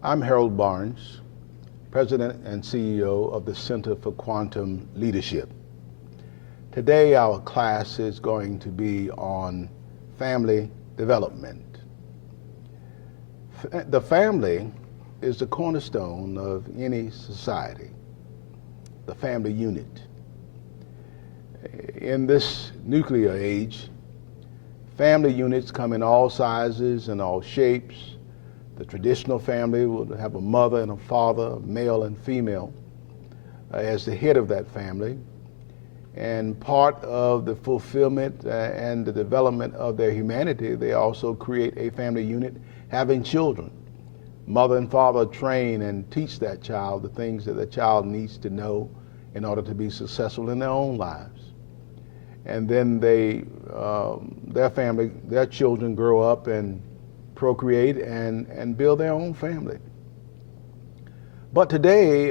I'm Harold Barnes, President and CEO of the Center for Quantum Leadership. Today our class is going to be on family development. The family is the cornerstone of any society, the family unit. In this nuclear age, family units come in all sizes and all shapes. The traditional family will have a mother and a father, male and female, as the head of that family. And part of the fulfillment and the development of their humanity, they also create a family unit having children. Mother and father train and teach that child the things that the child needs to know in order to be successful in their own lives. And then their children grow up and procreate and build their own family. But today,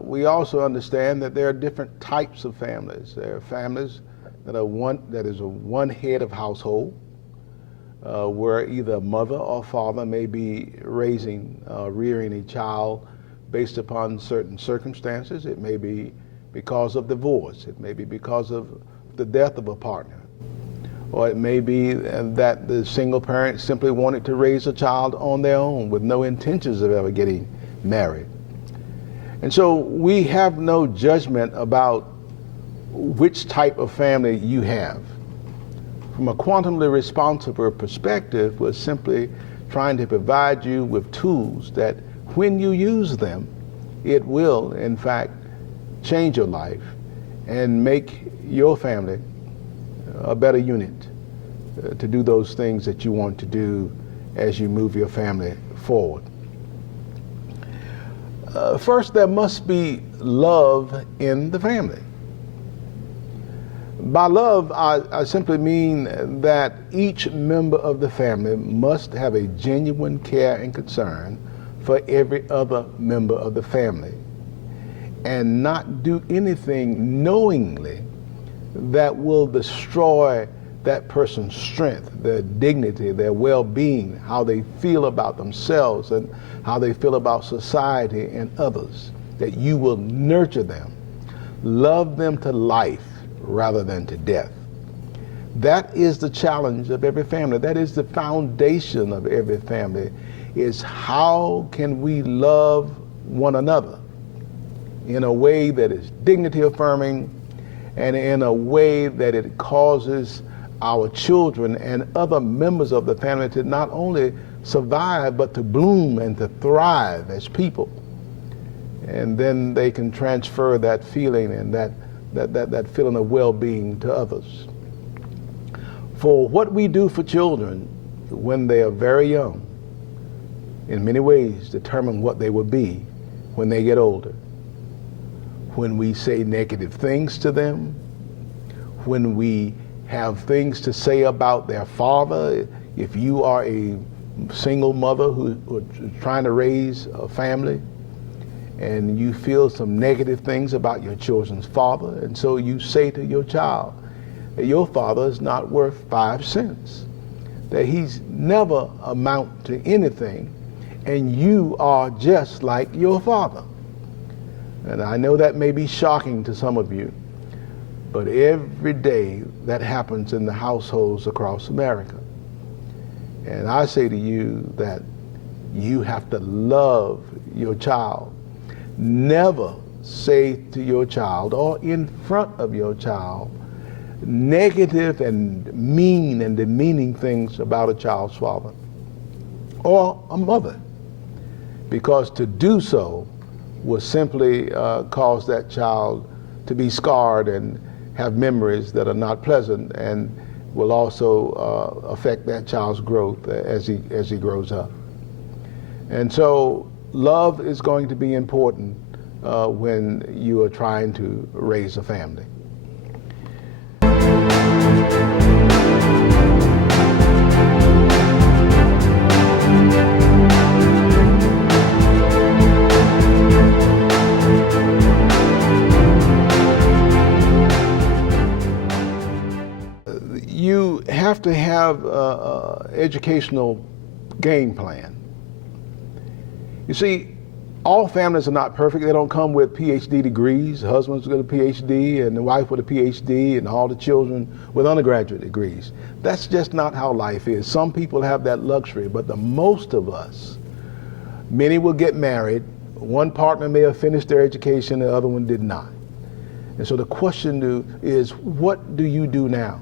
we also understand that there are different types of families. There are families that is a one head of household, where either a mother or father may be rearing a child based upon certain circumstances. It may be because of divorce. It may be because of the death of a partner. Or it may be that the single parent simply wanted to raise a child on their own with no intentions of ever getting married. And so we have no judgment about which type of family you have. From a quantumly responsible perspective, we're simply trying to provide you with tools that when you use them, it will, in fact, change your life and make your family a better unit to do those things that you want to do as you move your family forward. First, there must be love in the family. By love, I simply mean that each member of the family must have a genuine care and concern for every other member of the family and not do anything knowingly that will destroy that person's strength, their dignity, their well-being, how they feel about themselves and how they feel about society and others, that you will nurture them, love them to life rather than to death. That is the challenge of every family. That is the foundation of every family, is how can we love one another in a way that is dignity affirming and in a way that it causes our children and other members of the family to not only survive, but to bloom and to thrive as people. And then they can transfer that feeling and that feeling of well-being to others. For what we do for children when they are very young, in many ways determine what they will be when they get older. When we say negative things to them, when we have things to say about their father, if you are a single mother who is trying to raise a family and you feel some negative things about your children's father, and so you say to your child that your father is not worth 5 cents, that he's never amount to anything, and you are just like your father. And I know that may be shocking to some of you, but every day that happens in the households across America. And I say to you that you have to love your child. Never say to your child or in front of your child negative and mean and demeaning things about a child's father or a mother, because to do so will simply cause that child to be scarred and have memories that are not pleasant, and will also affect that child's growth as he grows up. And so love is going to be important when you are trying to raise a family. You have to have an educational game plan. You see, all families are not perfect. They don't come with PhD degrees. The husband's got a PhD and the wife with a PhD and all the children with undergraduate degrees. That's just not how life is. Some people have that luxury, but the most of us, many will get married. One partner may have finished their education, the other one did not. And so the question is, what do you do now?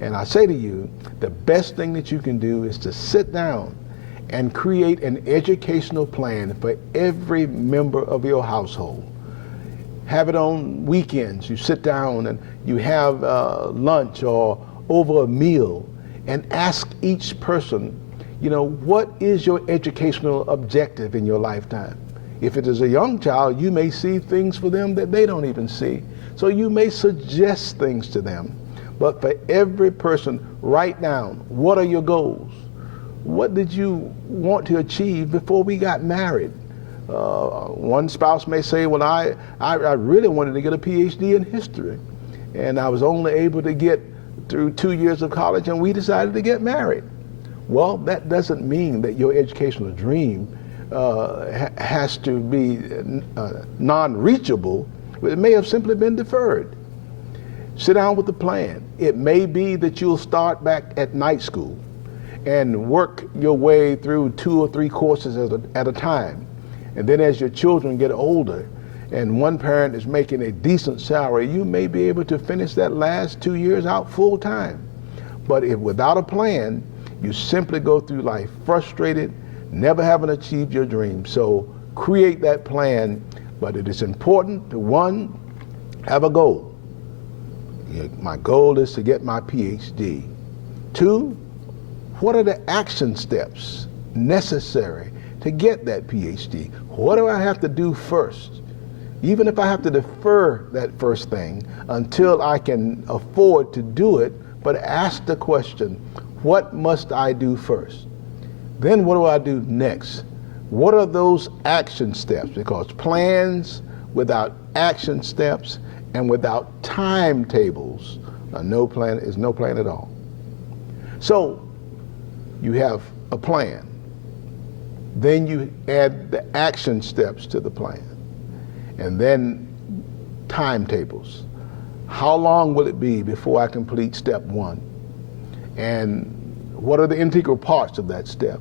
And I say to you, the best thing that you can do is to sit down and create an educational plan for every member of your household. Have it on weekends. You sit down and you have lunch or over a meal and ask each person, you know, what is your educational objective in your lifetime? If it is a young child, you may see things for them that they don't even see. So you may suggest things to them. But for every person, write down, what are your goals? What did you want to achieve before we got married? One spouse may say, well, I really wanted to get a PhD in history, and I was only able to get through 2 years of college, and we decided to get married. Well, that doesn't mean that your educational dream has to be non-reachable. It may have simply been deferred. Sit down with a plan. It may be that you'll start back at night school and work your way through 2 or 3 courses at a time. And then as your children get older and one parent is making a decent salary, you may be able to finish that last 2 years out full time. But if without a plan, you simply go through life frustrated, never having achieved your dream. So create that plan, but it is important to, one, have a goal. My goal is to get my PhD. 2, what are the action steps necessary to get that PhD? What do I have to do first? Even if I have to defer that first thing until I can afford to do it, but ask the question, what must I do first? Then what do I do next? What are those action steps? Because plans without action steps and without timetables, no plan is no plan at all. So you have a plan. Then you add the action steps to the plan. And then timetables. How long will it be before I complete step 1? And what are the integral parts of that step?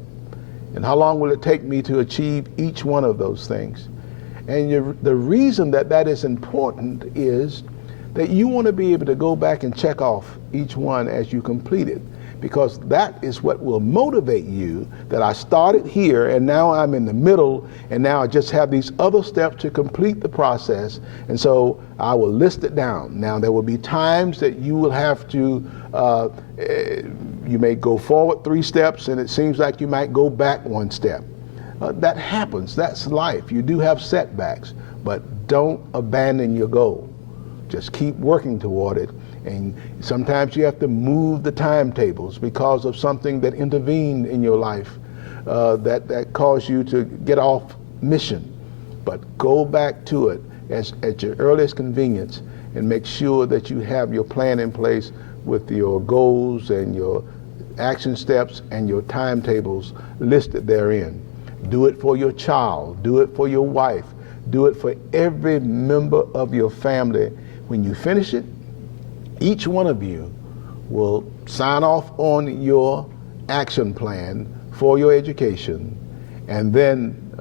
And how long will it take me to achieve each one of those things? And the reason that that is important is that you want to be able to go back and check off each one as you complete it, because that is what will motivate you, that I started here and now I'm in the middle and now I just have these other steps to complete the process, and so I will list it down. Now there will be times that you will have to, you may go forward 3 steps and it seems like you might go back 1 step. That happens, that's life. You do have setbacks, but don't abandon your goal. Just keep working toward it. And sometimes you have to move the timetables because of something that intervened in your life that caused you to get off mission. But go back to it at your earliest convenience and make sure that you have your plan in place with your goals and your action steps and your timetables listed therein. Do it for your child, do it for your wife, do it for every member of your family. When you finish it, each one of you will sign off on your action plan for your education and then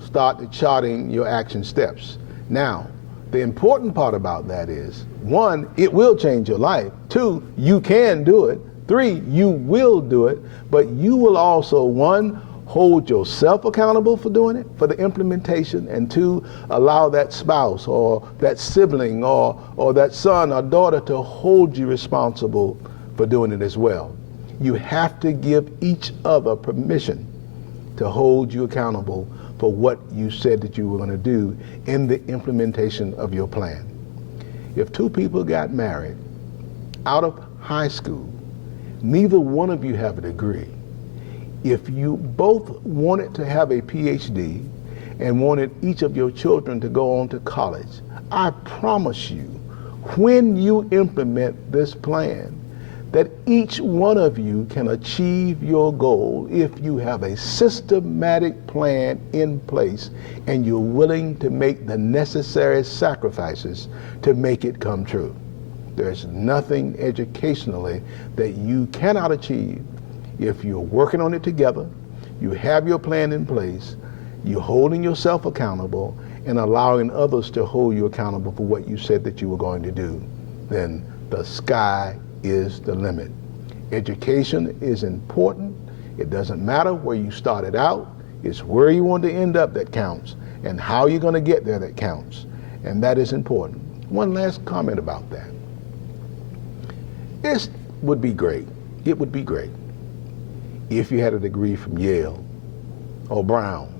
start charting your action steps. Now, the important part about that is, 1, it will change your life. 2, you can do it. 3, you will do it, but you will also, 1, hold yourself accountable for doing it, for the implementation, and 2, allow that spouse or that sibling or that son or daughter to hold you responsible for doing it as well. You have to give each other permission to hold you accountable for what you said that you were going to do in the implementation of your plan. If 2 people got married out of high school, neither one of you have a degree. If you both wanted to have a PhD and wanted each of your children to go on to college, I promise you, when you implement this plan, that each one of you can achieve your goal if you have a systematic plan in place and you're willing to make the necessary sacrifices to make it come true. There's nothing educationally that you cannot achieve if you're working on it together, you have your plan in place, you're holding yourself accountable, and allowing others to hold you accountable for what you said that you were going to do. Then the sky is the limit. Education is important. It doesn't matter where you started out. It's where you want to end up that counts, and how you're going to get there that counts. And that is important. One last comment about that. It would be great if you had a degree from Yale or Brown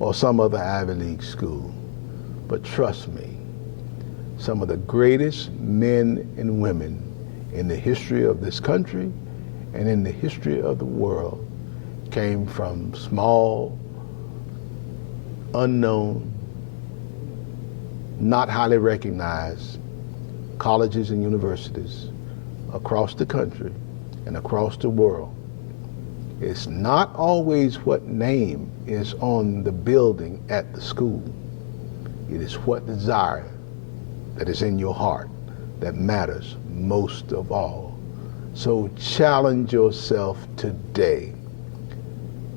or some other Ivy League school. But trust me, some of the greatest men and women in the history of this country and in the history of the world came from small, unknown, not highly recognized colleges and universities across the country and across the world. It's not always what name is on the building at the school. It is what desire that is in your heart that matters most of all. So challenge yourself today.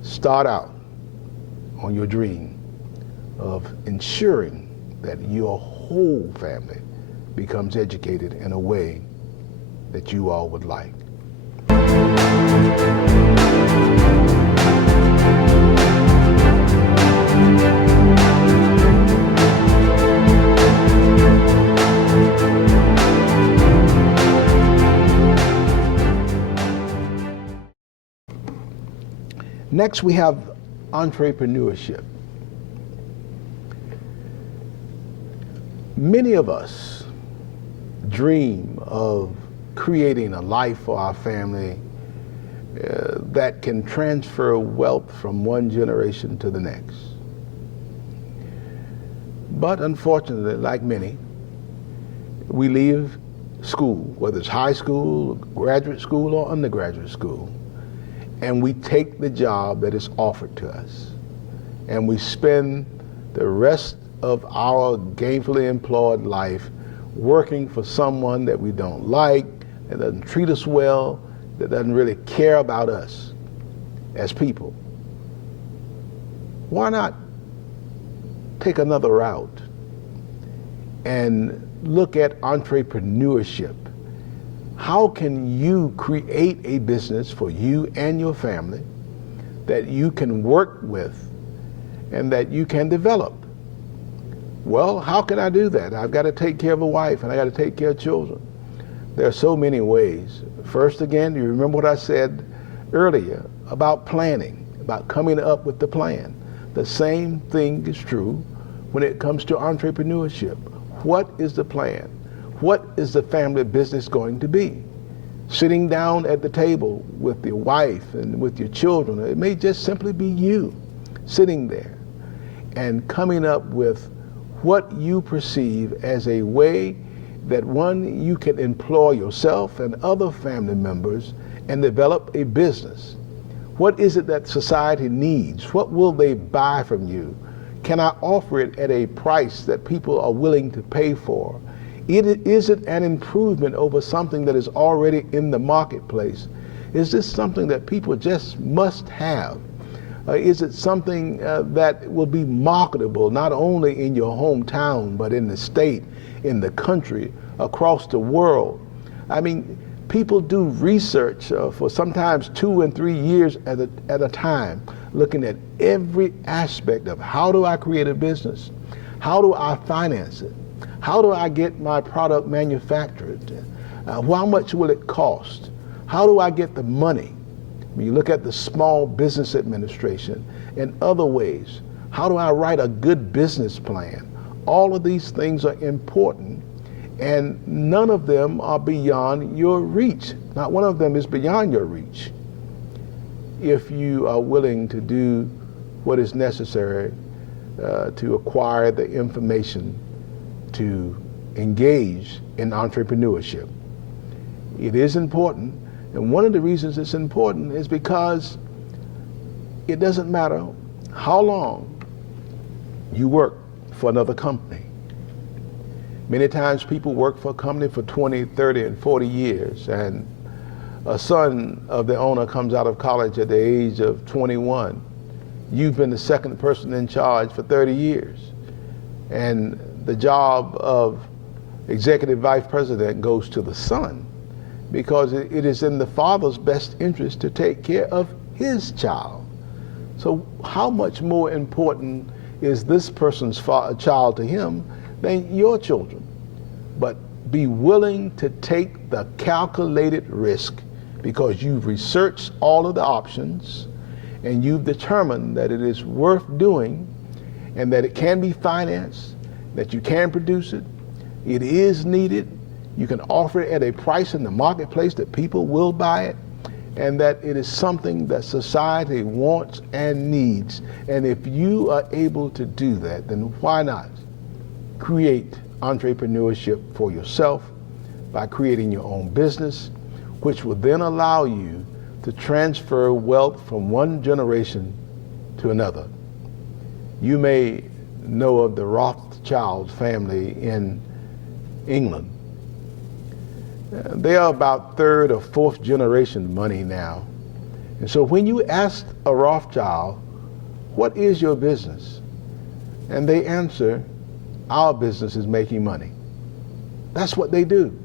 Start out on your dream of ensuring that your whole family becomes educated in a way that you all would like. Next, we have entrepreneurship. Many of us dream of creating a life for our family that can transfer wealth from one generation to the next. But unfortunately, like many, we leave school, whether it's high school, graduate school, or undergraduate school, and we take the job that is offered to us. And we spend the rest of our gainfully employed life working for someone that we don't like, that doesn't treat us well, that doesn't really care about us as people. Why not take another route and look at entrepreneurship? How can you create a business for you and your family that you can work with and that you can develop? Well, how can I do that? I've got to take care of a wife and I got to take care of children. There are so many ways. First, again, you remember what I said earlier about planning, about coming up with the plan. The same thing is true when it comes to entrepreneurship. What is the plan? What is the family business going to be? Sitting down at the table with your wife and with your children, it may just simply be you sitting there and coming up with what you perceive as a way that, one, you can employ yourself and other family members and develop a business. What is it that society needs? What will they buy from you? Can I offer it at a price that people are willing to pay for? Is it an improvement over something that is already in the marketplace? Is this something that people just must have? Is it something that will be marketable not only in your hometown, but in the state, in the country, across the world? I mean, people do research for sometimes 2 and 3 years at a time, looking at every aspect of how do I create a business? How do I finance it? How do I get my product manufactured? How much will it cost? How do I get the money? When you look at the Small Business Administration and other ways, how do I write a good business plan? All of these things are important, and none of them are beyond your reach. Not one of them is beyond your reach if you are willing to do what is necessary to acquire the information to engage in entrepreneurship. It is important, and one of the reasons it's important is because it doesn't matter how long you work for another company. Many times people work for a company for 20, 30, and 40 years, and a son of the owner comes out of college at the age of 21. You've been the second person in charge for 30 years, and the job of executive vice president goes to the son, because it is in the father's best interest to take care of his child. So how much more important is this person's child to him than your children? But be willing to take the calculated risk, because you've researched all of the options and you've determined that it is worth doing, and that it can be financed, that you can produce it, it is needed, you can offer it at a price in the marketplace that people will buy it, and that it is something that society wants and needs. And if you are able to do that, then why not create entrepreneurship for yourself by creating your own business, which will then allow you to transfer wealth from one generation to another. You may know of the Rothschild family in England. They are about third or fourth generation money now. And so when you ask a Rothschild, what is your business? And they answer, our business is making money. That's what they do.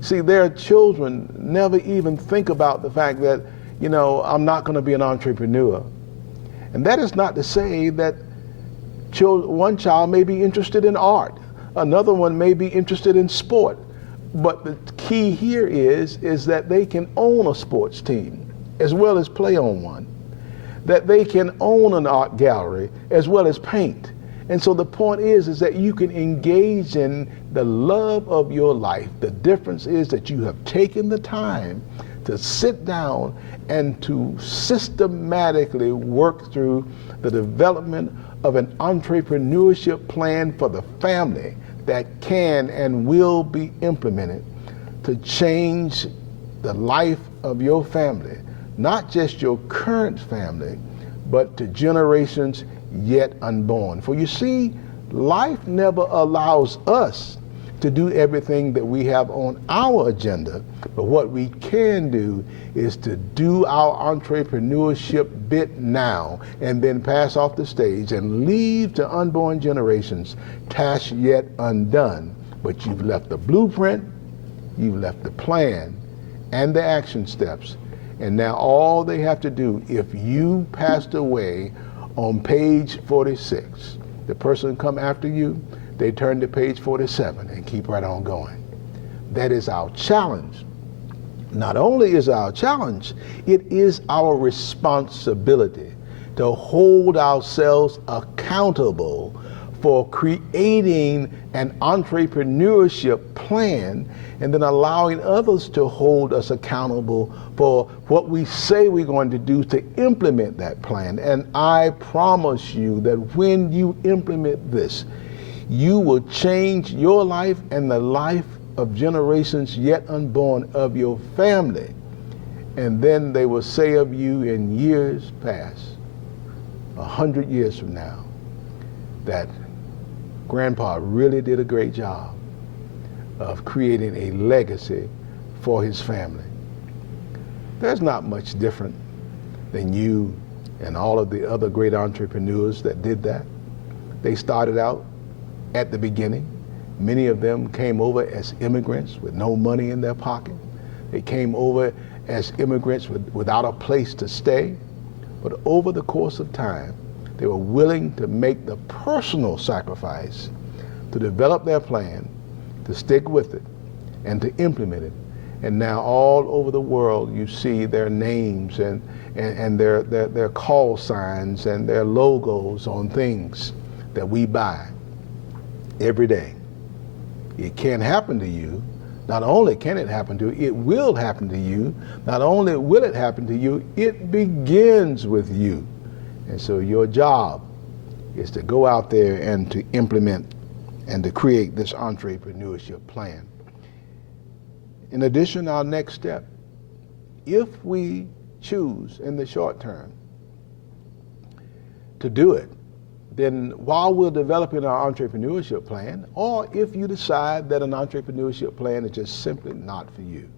See, their children never even think about the fact that, I'm not going to be an entrepreneur. And that is not to say that one child may be interested in art, another one may be interested in sport. But the key here is that they can own a sports team as well as play on one, that they can own an art gallery as well as paint. And so the point is that you can engage in the love of your life. The difference is that you have taken the time to sit down and to systematically work through the development of an entrepreneurship plan for the family that can and will be implemented to change the life of your family, not just your current family, but to generations yet unborn. For you see, life never allows us to do everything that we have on our agenda, but what we can do is to do our entrepreneurship bit now and then pass off the stage and leave to unborn generations tasks yet undone. But you've left the blueprint, you've left the plan and the action steps, and now all they have to do, if you passed away on page 46, the person come after you, they turn to page 47 and keep right on going. That is our challenge. Not only is our challenge, it is our responsibility to hold ourselves accountable for creating an entrepreneurship plan and then allowing others to hold us accountable for what we say we're going to do to implement that plan. And I promise you that when you implement this, you will change your life and the life of generations yet unborn of your family. And then they will say of you in years past, 100 years from now, that Grandpa really did a great job of creating a legacy for his family. There's not much different than you and all of the other great entrepreneurs that did that. They started out at the beginning. Many of them came over as immigrants with no money in their pocket. They came over as immigrants without a place to stay. But over the course of time, they were willing to make the personal sacrifice to develop their plan, to stick with it, and to implement it. And now all over the world, you see their names and their call signs and their logos on things that we buy every day. It can happen to you. Not only can it happen to you, it will happen to you. Not only will it happen to you, it begins with you. And so your job is to go out there and to implement and to create this entrepreneurship plan. In addition, our next step, if we choose in the short term to do it, then while we're developing our entrepreneurship plan, or if you decide that an entrepreneurship plan is just simply not for you.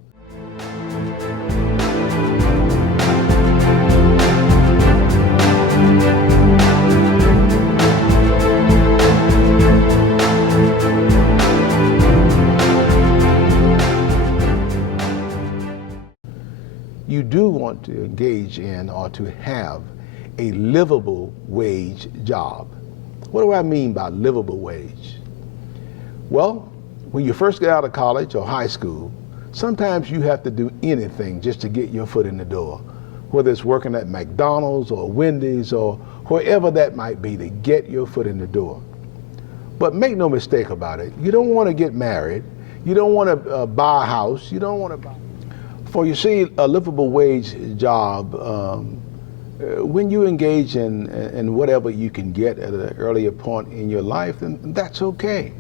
You do want to engage in or to have a livable wage job. What do I mean by livable wage? Well, when you first get out of college or high school, sometimes you have to do anything just to get your foot in the door, whether it's working at McDonald's or Wendy's or wherever that might be, to get your foot in the door. But make no mistake about it, you don't want to get married, you don't want to buy a house, you don't want to buy. For you see, a livable wage job, when you engage in whatever you can get at an earlier point in your life, then that's okay.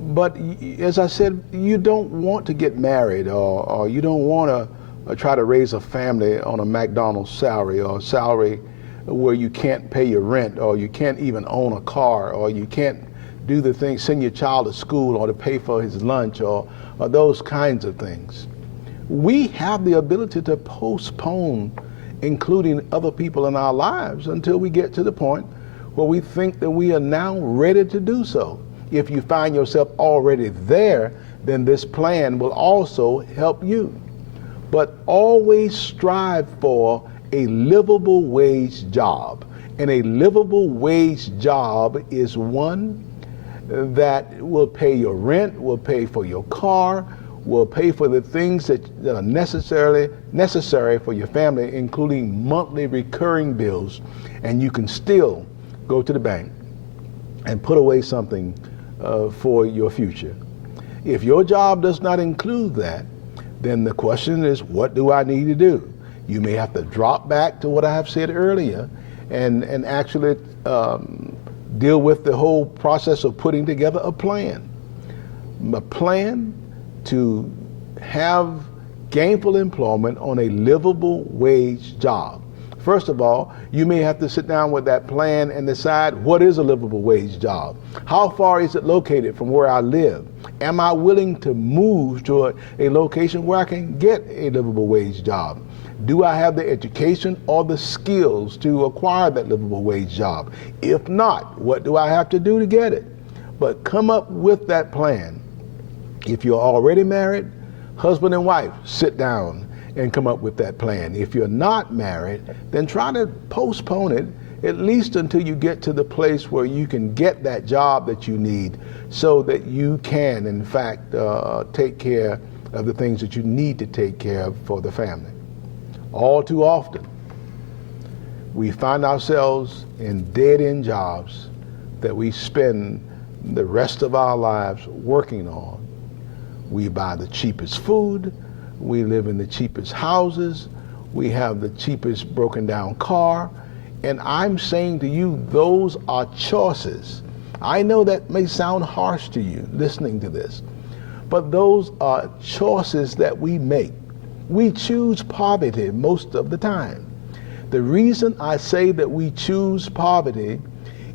But as I said, you don't want to get married, or you don't want to try to raise a family on a McDonald's salary, or a salary where you can't pay your rent, or you can't even own a car, or you can't do the things, send your child to school, or to pay for his lunch, or those kinds of things. We have the ability to postpone including other people in our lives until we get to the point where we think that we are now ready to do so. If you find yourself already there, then this plan will also help you. But always strive for a livable wage job. And a livable wage job is one that will pay your rent, will pay for your car, will pay for the things that are necessary for your family, including monthly recurring bills, and you can still go to the bank and put away something for your future. If your job does not include that, then the question is, what do I need to do? You may have to drop back to what I have said earlier and actually deal with the whole process of putting together a plan. A plan to have gainful employment on a livable wage job. First of all, you may have to sit down with that plan and decide, what is a livable wage job? How far is it located from where I live? Am I willing to move to a location where I can get a livable wage job? Do I have the education or the skills to acquire that livable wage job? If not, what do I have to do to get it? But come up with that plan. If you're already married, husband and wife, sit down and come up with that plan. If you're not married, then try to postpone it at least until you get to the place where you can get that job that you need, so that you can, in fact, take care of the things that you need to take care of for the family. All too often, we find ourselves in dead-end jobs that we spend the rest of our lives working on. We buy the cheapest food, we live in the cheapest houses, we have the cheapest broken down car, and I'm saying to you, those are choices. I know that may sound harsh to you listening to this, but those are choices that we make. We choose poverty most of the time. The reason I say that we choose poverty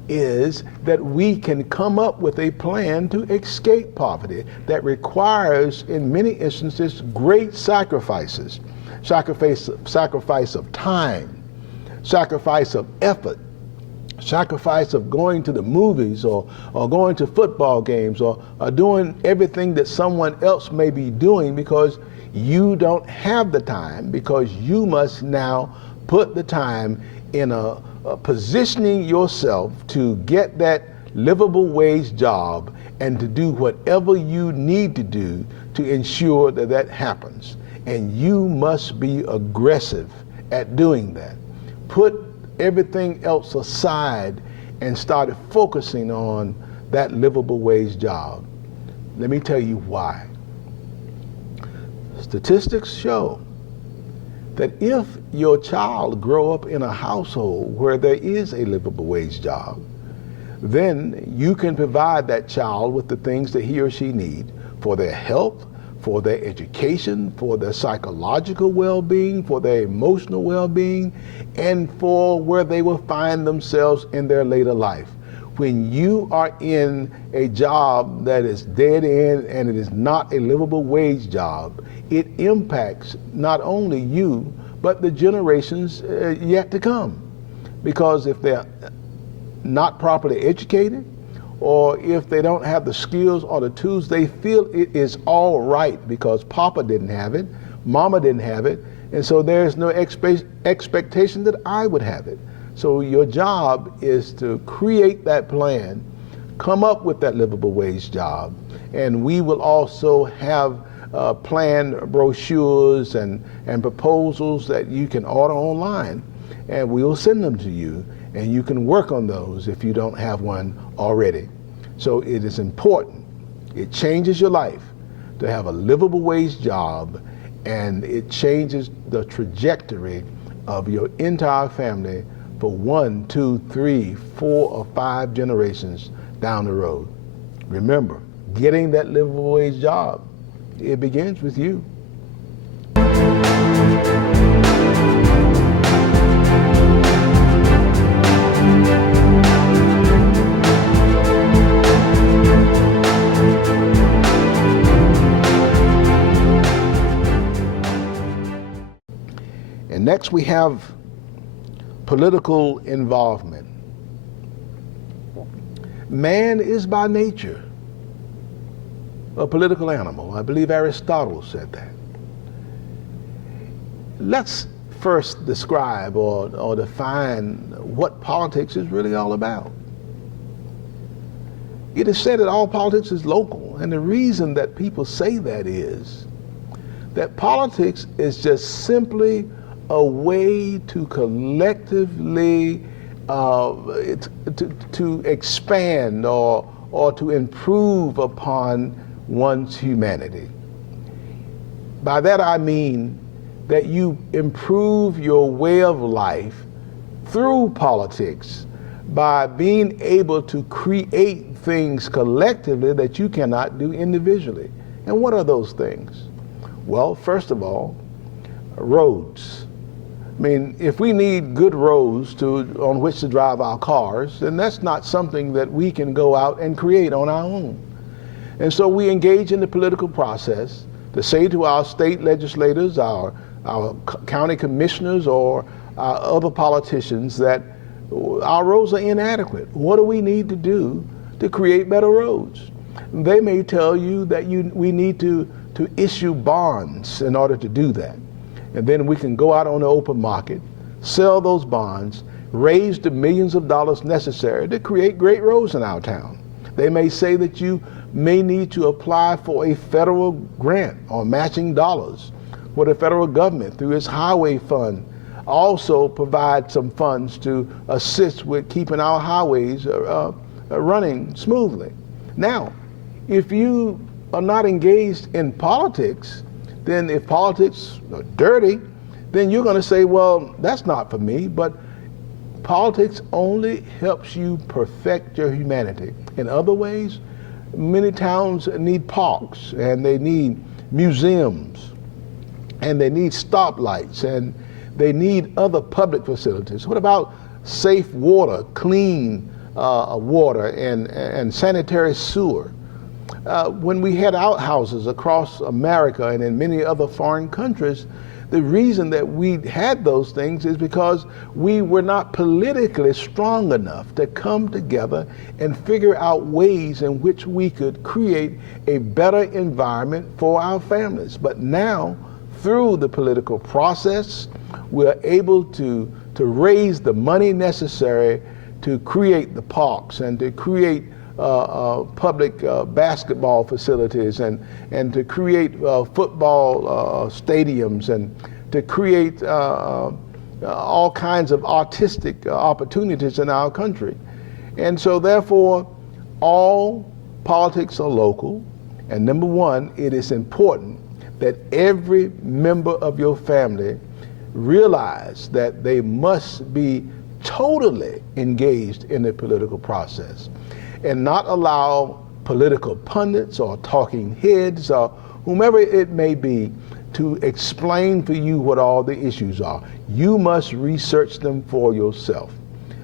is that we can come up with a plan to escape poverty that requires, in many instances, great sacrifices. Sacrifice of time, sacrifice of effort, sacrifice of going to the movies or going to football games or doing everything that someone else may be doing because you don't have the time, because you must now put the time in positioning yourself to get that livable wage job and to do whatever you need to do to ensure that that happens. And you must be aggressive at doing that. Put everything else aside and start focusing on that livable wage job. Let me tell you why. Statistics show that if your child grow up in a household where there is a livable wage job, then you can provide that child with the things that he or she need for their health, for their education, for their psychological well-being, for their emotional well-being, and for where they will find themselves in their later life. When you are in a job that is dead end and it is not a livable wage job, it impacts not only you, but the generations yet to come. Because if they're not properly educated, or if they don't have the skills or the tools, they feel it is all right because Papa didn't have it, Mama didn't have it, and so there's no expectation that I would have it. So your job is to create that plan, come up with that livable wage job, and we will also have plan brochures and proposals that you can order online, and we will send them to you, and you can work on those if you don't have one already. So it is important. It changes your life to have a livable wage job, and it changes the trajectory of your entire family for 1, 2, 3, 4, or 5 generations down the road. Remember, getting that livable wage job, it begins with you. And next we have political involvement. Man is by nature a political animal. I believe Aristotle said that. Let's first describe or define what politics is really all about. It is said that all politics is local, and the reason that people say that is that politics is just simply a way to collectively to expand or to improve upon one's humanity. By that I mean that you improve your way of life through politics by being able to create things collectively that you cannot do individually. And what are those things? Well, first of all, roads. I mean, if we need good roads on which to drive our cars, then that's not something that we can go out and create on our own. And so we engage in the political process to say to our state legislators, our county commissioners, or our other politicians that our roads are inadequate. What do we need to do to create better roads? They may tell you that we need to issue bonds in order to do that. And then we can go out on the open market, sell those bonds, raise the millions of dollars necessary to create great roads in our town. They may say that you may need to apply for a federal grant or matching dollars, where the federal government, through its highway fund, also provides some funds to assist with keeping our highways running smoothly. Now, if you are not engaged in politics, then if politics are dirty, then you're going to say, well, that's not for me. But politics only helps you perfect your humanity. In other ways, many towns need parks, and they need museums, and they need stoplights, and they need other public facilities. What about safe water, clean water, and sanitary sewer? When we had outhouses across America and in many other foreign countries, the reason that we had those things is because we were not politically strong enough to come together and figure out ways in which we could create a better environment for our families. But now, through the political process, we're able to raise the money necessary to create the parks and to create public basketball facilities and to create football stadiums and to create all kinds of artistic opportunities in our country. And so therefore, all politics are local. And number one, it is important that every member of your family realize that they must be totally engaged in the political process and not allow political pundits or talking heads or whomever it may be, to explain for you what all the issues are. You must research them for yourself.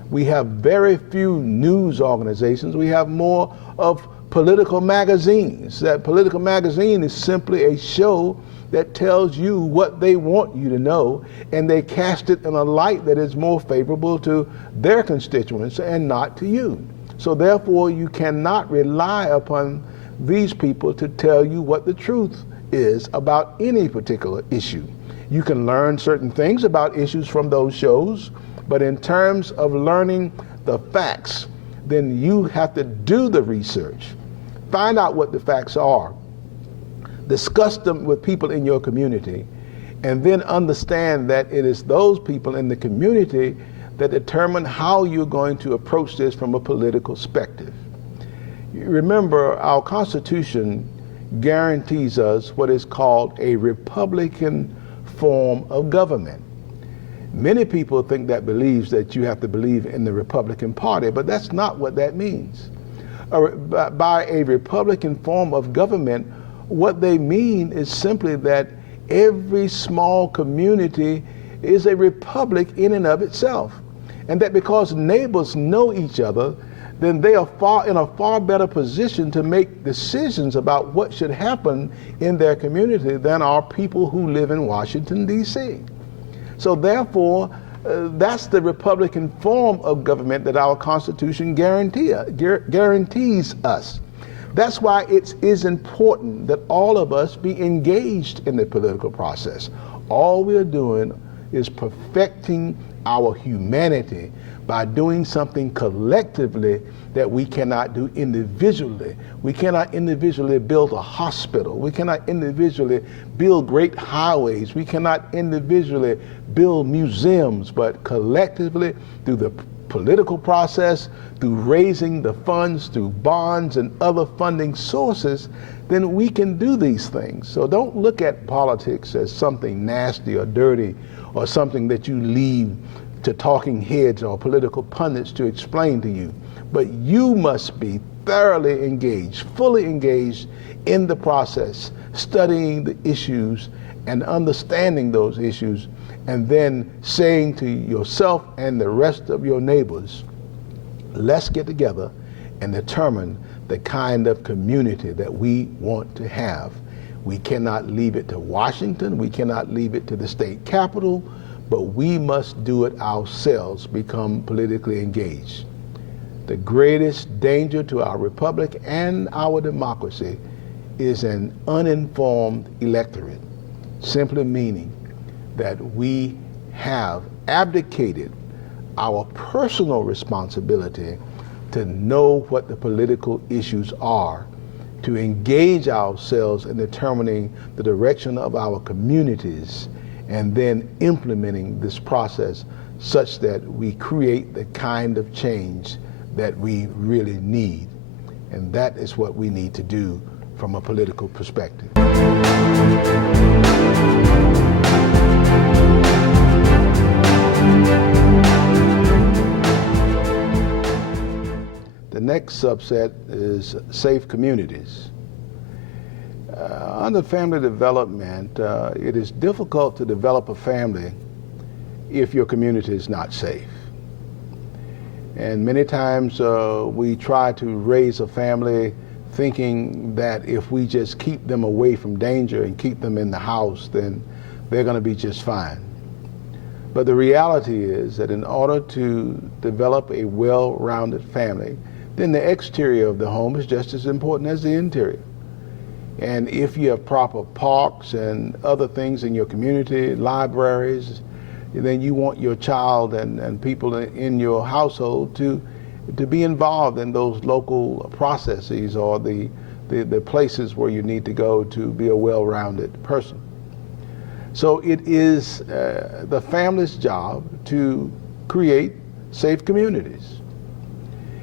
We have very few news organizations. We have more of political magazines. That political magazine is simply a show that tells you what they want you to know, and they cast it in a light that is more favorable to their constituents and not to you. So therefore, you cannot rely upon these people to tell you what the truth is about any particular issue. You can learn certain things about issues from those shows, but in terms of learning the facts, then you have to do the research, find out what the facts are, discuss them with people in your community, and then understand that it is those people in the community that determine how you're going to approach this from a political perspective. Remember, our Constitution guarantees us what is called a Republican form of government. Many people think that believes that you have to believe in the Republican Party, but that's not what that means. By a Republican form of government, what they mean is simply that every small community is a republic in and of itself. And that because neighbors know each other, then they are in a far better position to make decisions about what should happen in their community than are people who live in Washington, D.C. So therefore, that's the Republican form of government that our Constitution guarantees us. That's why it is important that all of us be engaged in the political process. All we're doing is perfecting our humanity by doing something collectively that we cannot do individually. We cannot individually build a hospital. We cannot individually build great highways. We cannot individually build museums, but collectively through the political process, through raising the funds, through bonds and other funding sources, then we can do these things. So don't look at politics as something nasty or dirty or something that you leave to talking heads or political pundits to explain to you. But you must be thoroughly engaged, fully engaged in the process, studying the issues and understanding those issues, and then saying to yourself and the rest of your neighbors, let's get together and determine the kind of community that we want to have. We cannot leave it to Washington, we cannot leave it to the state capitol, but we must do it ourselves, become politically engaged. The greatest danger to our republic and our democracy is an uninformed electorate, simply meaning that we have abdicated our personal responsibility to know what the political issues are, to engage ourselves in determining the direction of our communities, and then implementing this process such that we create the kind of change that we really need. And that is what we need to do from a political perspective. The next subset is safe communities. Under family development, it is difficult to develop a family if your community is not safe. And many times we try to raise a family thinking that if we just keep them away from danger and keep them in the house, then they're going to be just fine. But the reality is that in order to develop a well-rounded family, then the exterior of the home is just as important as the interior. And if you have proper parks and other things in your community, libraries, then you want your child and people in your household to be involved in those local processes or the places where you need to go to be a well-rounded person. So it is the family's job to create safe communities.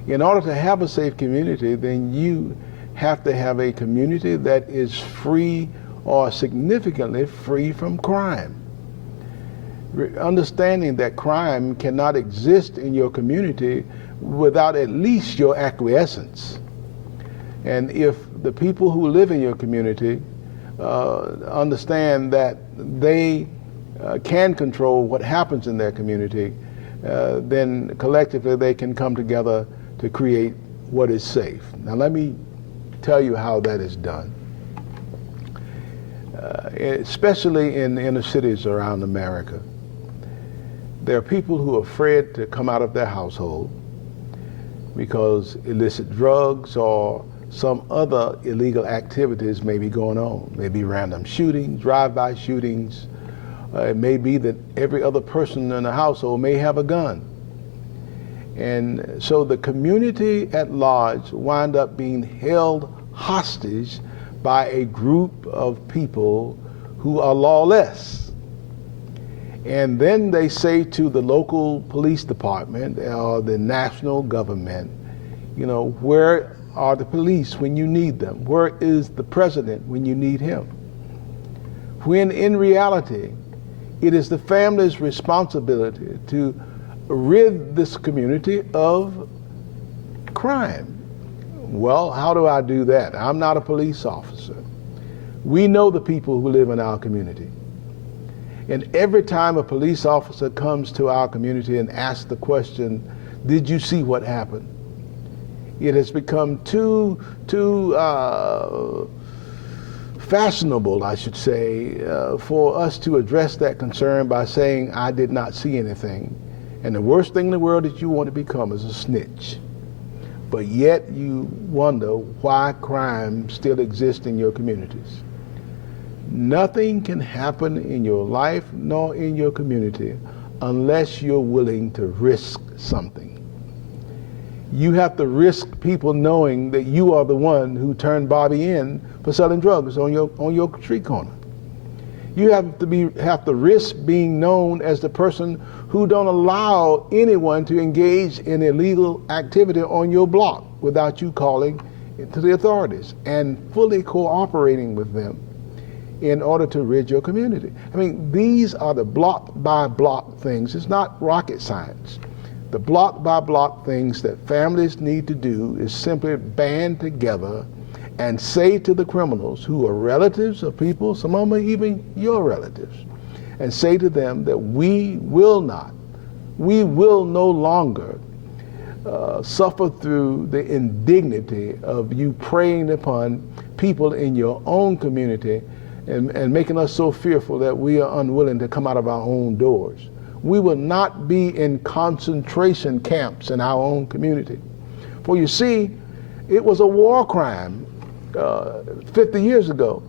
In order to have a safe community, then you have to have a community that is free or significantly free from crime. Understanding that crime cannot exist in your community without at least your acquiescence. And if the people who live in your community understand that they can control what happens in their community, then collectively they can come together to create what is safe. Now let me tell you how that is done. Especially in inner cities around America, there are people who are afraid to come out of their household because illicit drugs or some other illegal activities may be going on. Maybe random shootings, drive-by shootings. It may be that every other person in the household may have a gun. And so the community at large wind up being held hostage by a group of people who are lawless. And then they say to the local police department or the national government, you know, where are the police when you need them? Where is the president when you need him? When in reality, it is the family's responsibility to rid this community of crime. Well, how do I do that? I'm not a police officer. We know the people who live in our community. And every time a police officer comes to our community and asks the question, did you see what happened? It has become too fashionable, I should say, for us to address that concern by saying, I did not see anything. And the worst thing in the world that you want to become is a snitch. But yet you wonder why crime still exists in your communities. Nothing can happen in your life nor in your community unless you're willing to risk something. You have to risk people knowing that you are the one who turned Bobby in for selling drugs on your street corner. You have to risk being known as the person who don't allow anyone to engage in illegal activity on your block without you calling to the authorities and fully cooperating with them in order to rid your community. I mean, these are the block by block things. It's not rocket science. The block by block things that families need to do is simply band together and say to the criminals who are relatives of people, some of them are even your relatives, and say to them that we will no longer suffer through the indignity of you preying upon people in your own community and making us so fearful that we are unwilling to come out of our own doors. We will not be in concentration camps in our own community. For you see, it was a war crime 50 years ago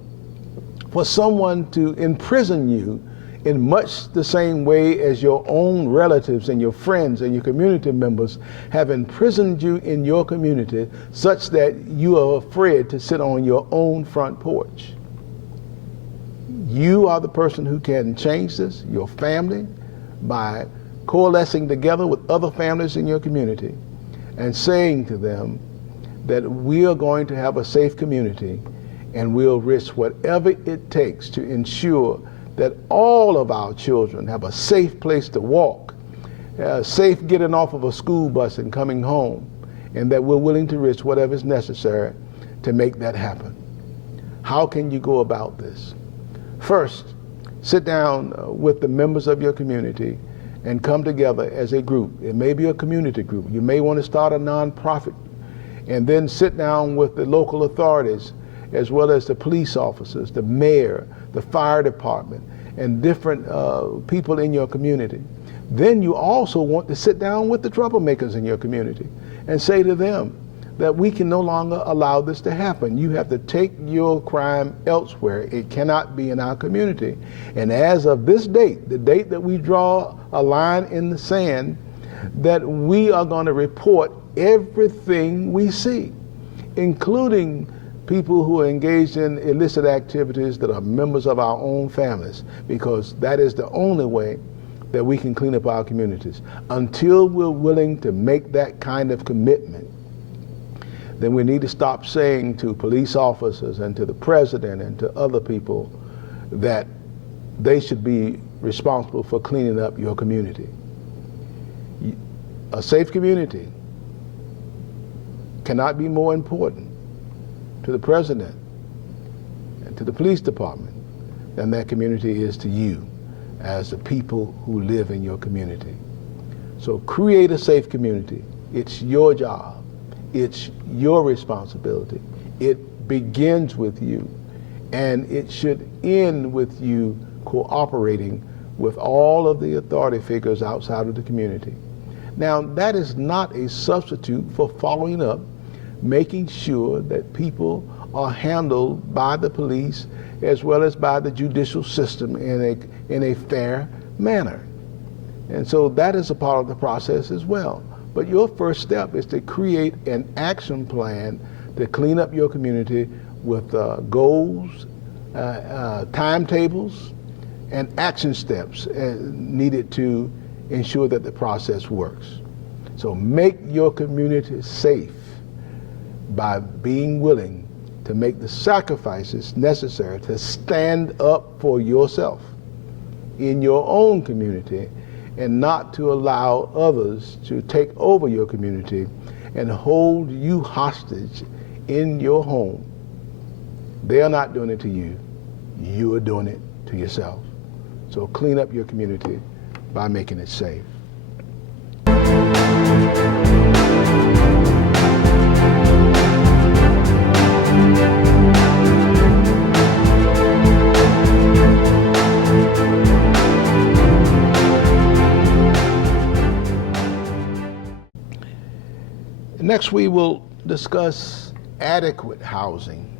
for someone to imprison you in much the same way as your own relatives and your friends and your community members have imprisoned you in your community, such that you are afraid to sit on your own front porch. You are the person who can change this, your family, by coalescing together with other families in your community and saying to them that we are going to have a safe community and we'll risk whatever it takes to ensure that all of our children have a safe place to walk, safe getting off of a school bus and coming home, and that we're willing to risk whatever is necessary to make that happen. How can you go about this? First, sit down with the members of your community and come together as a group. It may be a community group. You may want to start a nonprofit, and then sit down with the local authorities as well as the police officers, the mayor, the fire department, and different people in your community. Then you also want to sit down with the troublemakers in your community and say to them that we can no longer allow this to happen. You have to take your crime elsewhere. It cannot be in our community. And as of this date, the date that we draw a line in the sand, that we are going to report everything we see, including people who are engaged in illicit activities that are members of our own families, because that is the only way that we can clean up our communities. Until we're willing to make that kind of commitment, then we need to stop saying to police officers and to the president and to other people that they should be responsible for cleaning up your community. A safe community cannot be more important to the president and to the police department than that community is to you as the people who live in your community. So create a safe community. It's your job. It's your responsibility. It begins with you, and it should end with you cooperating with all of the authority figures outside of the community. Now, that is not a substitute for following up, making sure that people are handled by the police as well as by the judicial system in a fair manner. And so that is a part of the process as well. But your first step is to create an action plan to clean up your community with goals, timetables, and action steps needed to ensure that the process works. So make your community safe by being willing to make the sacrifices necessary to stand up for yourself in your own community, and not to allow others to take over your community and hold you hostage in your home. They are not doing it to you. You are doing it to yourself. So clean up your community by making it safe. Next, we will discuss adequate housing.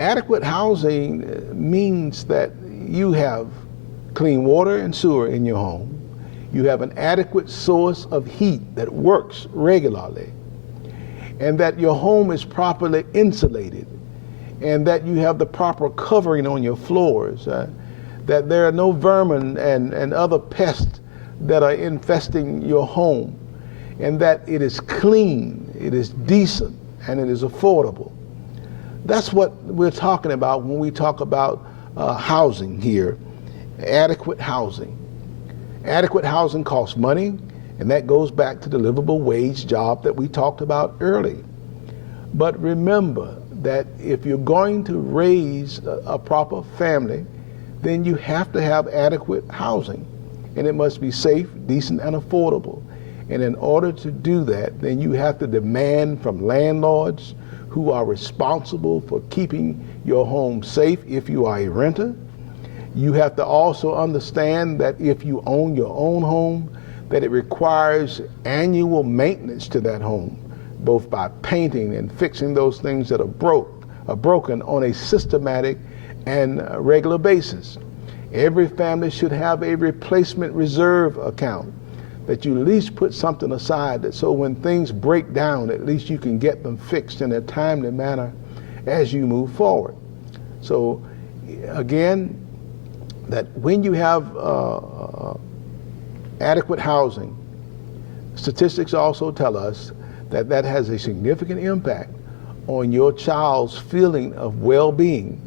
Adequate housing means that you have clean water and sewer in your home. You have an adequate source of heat that works regularly, and that your home is properly insulated, and that you have the proper covering on your floors, that there are no vermin and other pests that are infesting your home, and that it is clean, it is decent, and it is affordable. That's what we're talking about when we talk about housing here, adequate housing. Adequate housing costs money, and that goes back to the livable wage job that we talked about earlier. But remember that if you're going to raise a proper family, then you have to have adequate housing, and it must be safe, decent, and affordable. And in order to do that, then you have to demand from landlords who are responsible for keeping your home safe if you are a renter. You have to also understand that if you own your own home, that it requires annual maintenance to that home, both by painting and fixing those things that are broken on a systematic and regular basis. Every family should have a replacement reserve account, that you at least put something aside, that so when things break down, at least you can get them fixed in a timely manner as you move forward. So again, that when you have adequate housing, statistics also tell us that that has a significant impact on your child's feeling of well-being,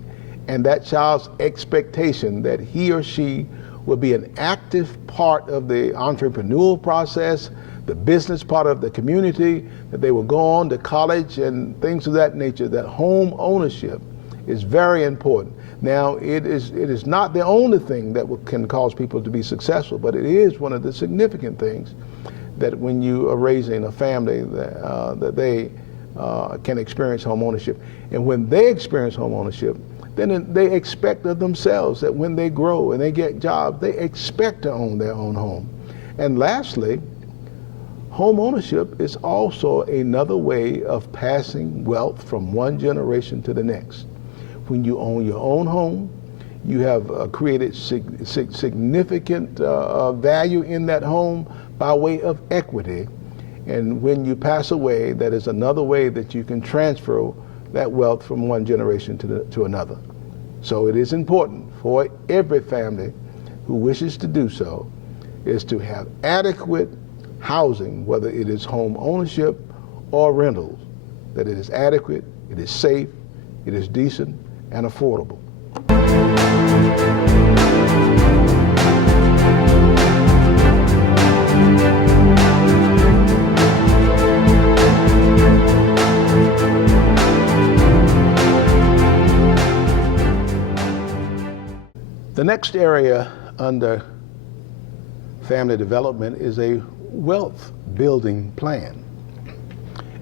and that child's expectation that he or she will be an active part of the entrepreneurial process, the business part of the community, that they will go on to college and things of that nature. That home ownership is very important. Now, it is not the only thing that can cause people to be successful, but it is one of the significant things that when you are raising a family, that they can experience home ownership. And when they experience home ownership, then they expect of themselves that when they grow and they get jobs, they expect to own their own home. And lastly, home ownership is also another way of passing wealth from one generation to the next. When you own your own home, you have created significant value in that home by way of equity. And when you pass away, that is another way that you can transfer that wealth from one generation to another. So it is important for every family who wishes to do so is to have adequate housing, whether it is home ownership or rentals, that it is adequate, it is safe, it is decent, and affordable. The next area under family development is a wealth building plan.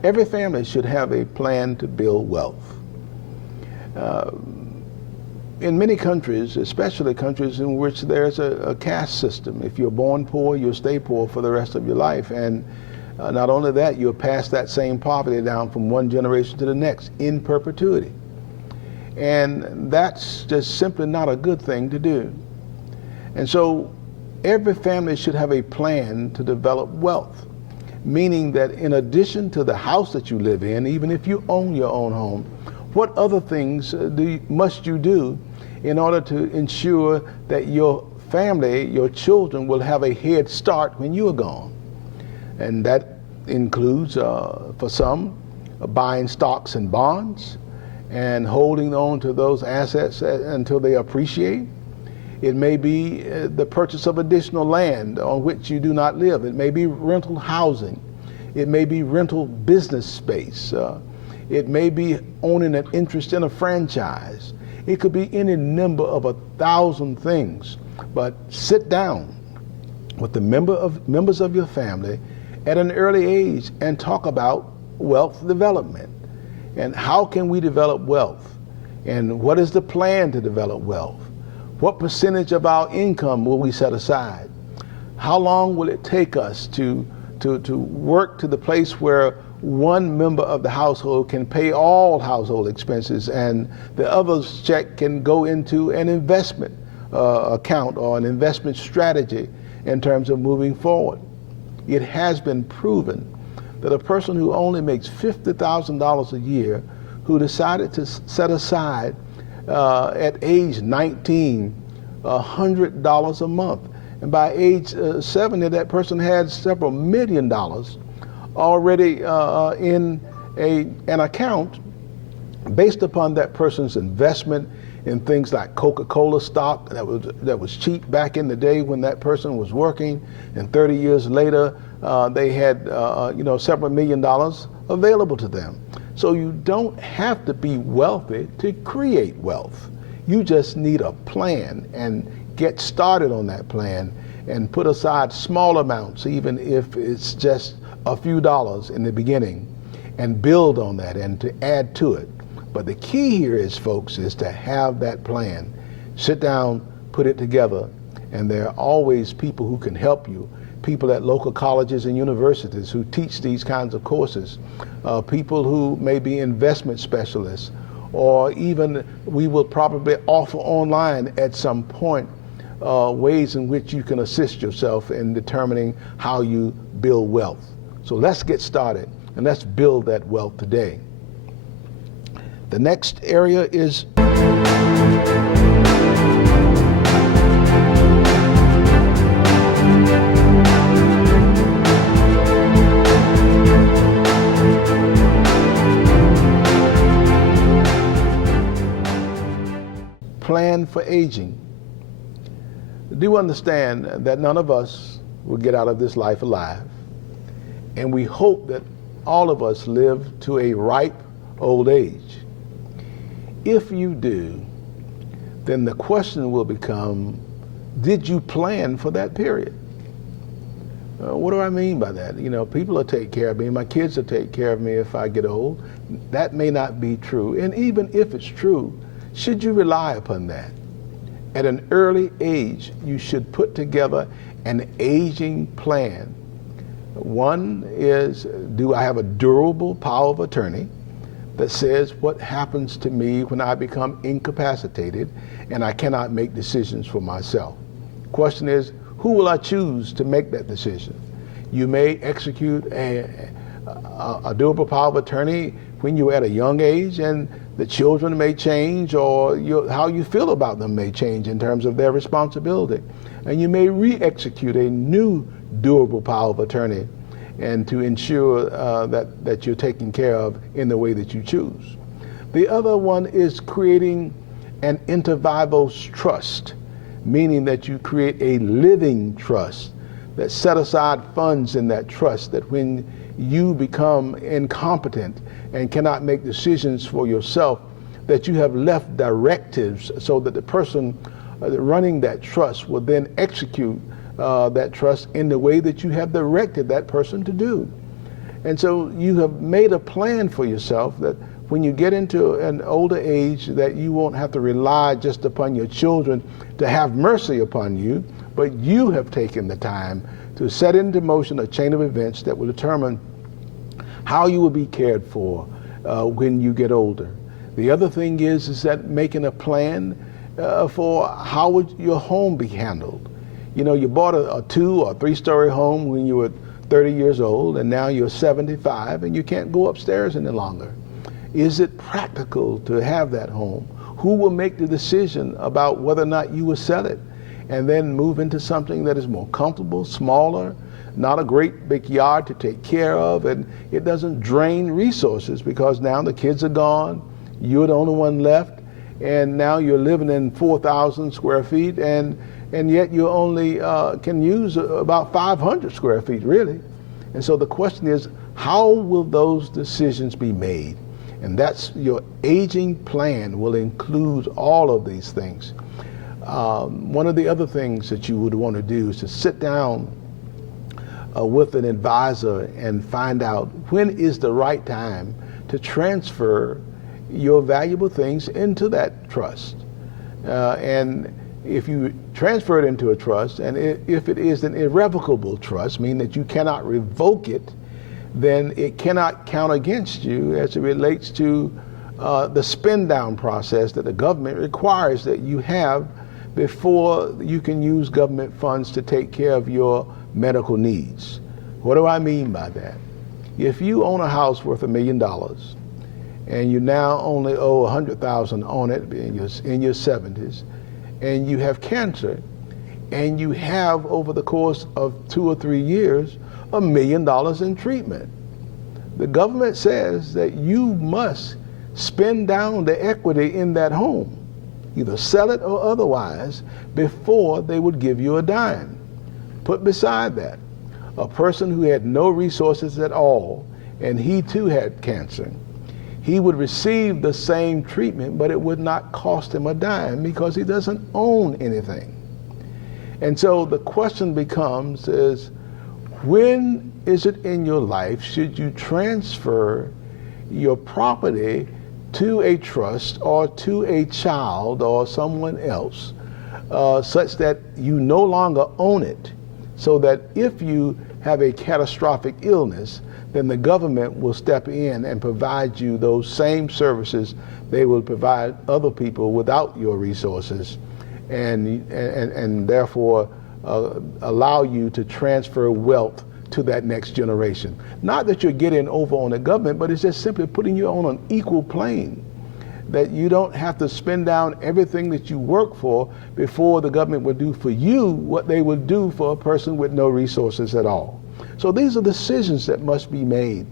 Every family should have a plan to build wealth. In many countries, especially countries in which there's a caste system, if you're born poor, you'll stay poor for the rest of your life. And not only that, you'll pass that same poverty down from one generation to the next in perpetuity. And that's just simply not a good thing to do. And so every family should have a plan to develop wealth, meaning that in addition to the house that you live in, even if you own your own home, what other things must you do in order to ensure that your family, your children, will have a head start when you are gone? And that includes, for some, buying stocks and bonds and holding on to those assets until they appreciate. It may be the purchase of additional land on which you do not live. It may be rental housing. It may be rental business space. It may be owning an interest in a franchise. It could be any number of 1,000 things. But sit down with the members of your family at an early age and talk about wealth development. And how can we develop wealth? And what is the plan to develop wealth? What percentage of our income will we set aside? How long will it take us to work to the place where one member of the household can pay all household expenses and the other's check can go into an investment account or an investment strategy in terms of moving forward? It has been proven that a person who only makes $50,000 a year, who decided to set aside at age 19, $100 a month, and by age 70, that person had several million dollars already in an account based upon that person's investment in things like Coca-Cola stock that was cheap back in the day when that person was working, and 30 years later they had several million dollars available to them. So you don't have to be wealthy to create wealth. You just need a plan and get started on that plan and put aside small amounts, even if it's just a few dollars in the beginning, and build on that and to add to it. But the key here is, folks, is to have that plan. Sit down, put it together, and there are always people who can help you. People at local colleges and universities who teach these kinds of courses, people who may be investment specialists, or even we will probably offer online at some point ways in which you can assist yourself in determining how you build wealth. So let's get started and let's build that wealth today. The next area is plan for aging. Do understand that none of us will get out of this life alive, and we hope that all of us live to a ripe old age. If you do, then the question will become, did you plan for that period? What do I mean by that? People will take care of me. My kids will take care of me if I get old. That may not be true. And even if it's true, should you rely upon that? At an early age, you should put together an aging plan. One is, do I have a durable power of attorney that says what happens to me when I become incapacitated and I cannot make decisions for myself? Question is, who will I choose to make that decision? You may execute a durable power of attorney when you're at a young age, and the children may change, or how you feel about them may change in terms of their responsibility. And you may re-execute a new durable power of attorney and to ensure that you're taken care of in the way that you choose. The other one is creating an inter vivos trust, meaning that you create a living trust that set aside funds in that trust, that when you become incompetent and cannot make decisions for yourself, that you have left directives so that the person running that trust will then execute that trust in the way that you have directed that person to do. And so you have made a plan for yourself that when you get into an older age, that you won't have to rely just upon your children to have mercy upon you, but you have taken the time to set into motion a chain of events that will determine how you will be cared for when you get older. The other thing is that making a plan for how would your home be handled. You know, you bought a 2 or 3-story home when you were 30 years old, and now you're 75 and you can't go upstairs any longer. Is it practical to have that home? Who will make the decision about whether or not you will sell it and then move into something that is more comfortable, smaller, not a great big yard to take care of, and it doesn't drain resources because now the kids are gone, you're the only one left, and now you're living in 4,000 square feet, and yet you only can use about 500 square feet, really. And so the question is, how will those decisions be made? And that's your aging plan will include all of these things. One of the other things that you would want to do is to sit down with an advisor and find out when is the right time to transfer your valuable things into that trust. And if you transfer it into a trust, and if it is an irrevocable trust, meaning that you cannot revoke it, then it cannot count against you as it relates to the spend down process that the government requires that you have before you can use government funds to take care of your medical needs. What do I mean by that? If you own a house worth $1 million and you now only owe $100,000 on it in your 70s, and you have cancer, and you have over the course of 2 or 3 years $1 million in treatment, the government says that you must spend down the equity in that home, either sell it or otherwise, before they would give you a dime. Put beside that a person who had no resources at all, and he too had cancer. He would receive the same treatment, but it would not cost him a dime because he doesn't own anything. And so the question becomes is, when is it in your life should you transfer your property to a trust or to a child or someone else such that you no longer own it, so that if you have a catastrophic illness, then the government will step in and provide you those same services they will provide other people without your resources, and therefore allow you to transfer wealth to that next generation. Not that you're getting over on the government, but it's just simply putting you on an equal plane, that you don't have to spend down everything that you work for before the government will do for you what they would do for a person with no resources at all. So these are decisions that must be made,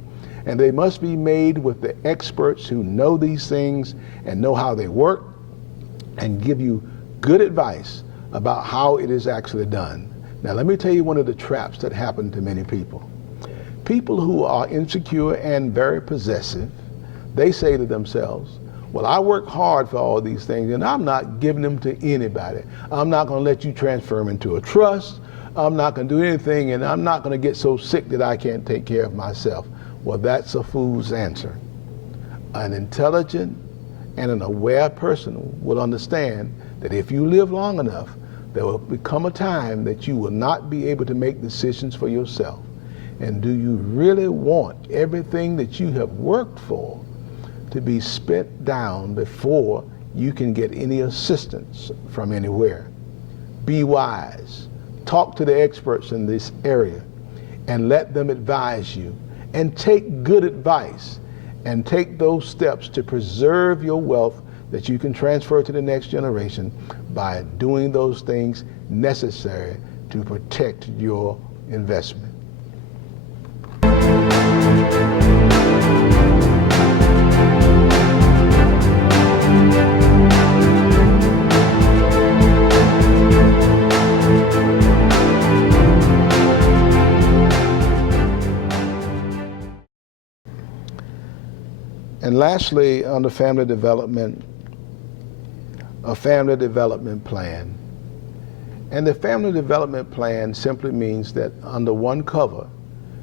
and they must be made with the experts who know these things and know how they work and give you good advice about how it is actually done. Now let me tell you one of the traps that happen to many people. People who are insecure and very possessive, they say to themselves, well, I work hard for all these things and I'm not giving them to anybody. I'm not going to let you transfer them into a trust. I'm not going to do anything, and I'm not going to get so sick that I can't take care of myself. Well, that's a fool's answer. An intelligent and an aware person will understand that if you live long enough, there will become a time that you will not be able to make decisions for yourself. And do you really want everything that you have worked for to be spent down before you can get any assistance from anywhere? Be wise. Talk to the experts in this area and let them advise you, and take good advice and take those steps to preserve your wealth that you can transfer to the next generation by doing those things necessary to protect your investment. And lastly, under family development, a family development plan. And the family development plan simply means that under one cover,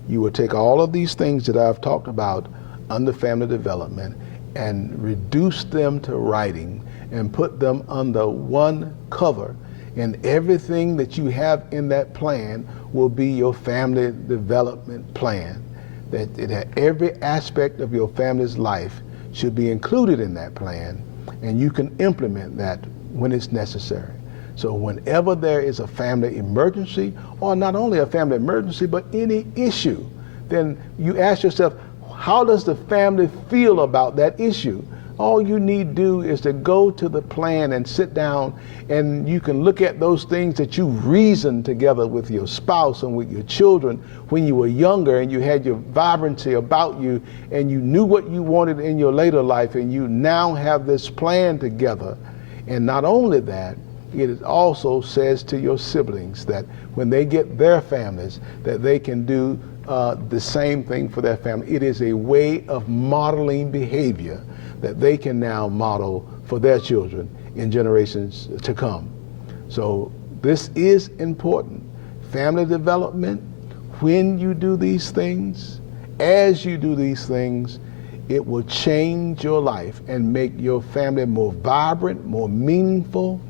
you will take all of these things that I've talked about under family development and reduce them to writing and put them under one cover. And everything that you have in that plan will be your family development plan. That every aspect of your family's life should be included in that plan, and you can implement that when it's necessary. So whenever there is a family emergency, or not only a family emergency, but any issue, then you ask yourself, how does the family feel about that issue? All you need to do is to go to the plan and sit down, and you can look at those things that you reasoned together with your spouse and with your children when you were younger, and you had your vibrancy about you, and you knew what you wanted in your later life, and you now have this plan together. And not only that, it also says to your siblings that when they get their families, that they can do the same thing for their family. It is a way of modeling behavior that they can now model for their children in generations to come. So this is important. Family development, when you do these things, as you do these things, it will change your life and make your family more vibrant, more meaningful,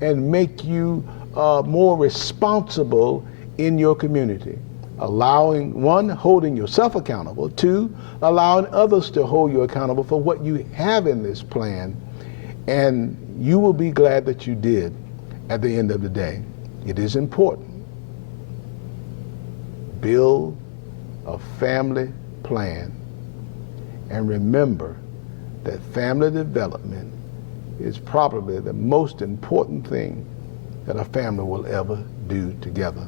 and make you more responsible in your community. Allowing, one, holding yourself accountable, two, allowing others to hold you accountable for what you have in this plan, and you will be glad that you did at the end of the day. It is important. Build a family plan, and remember that family development is probably the most important thing that a family will ever do together.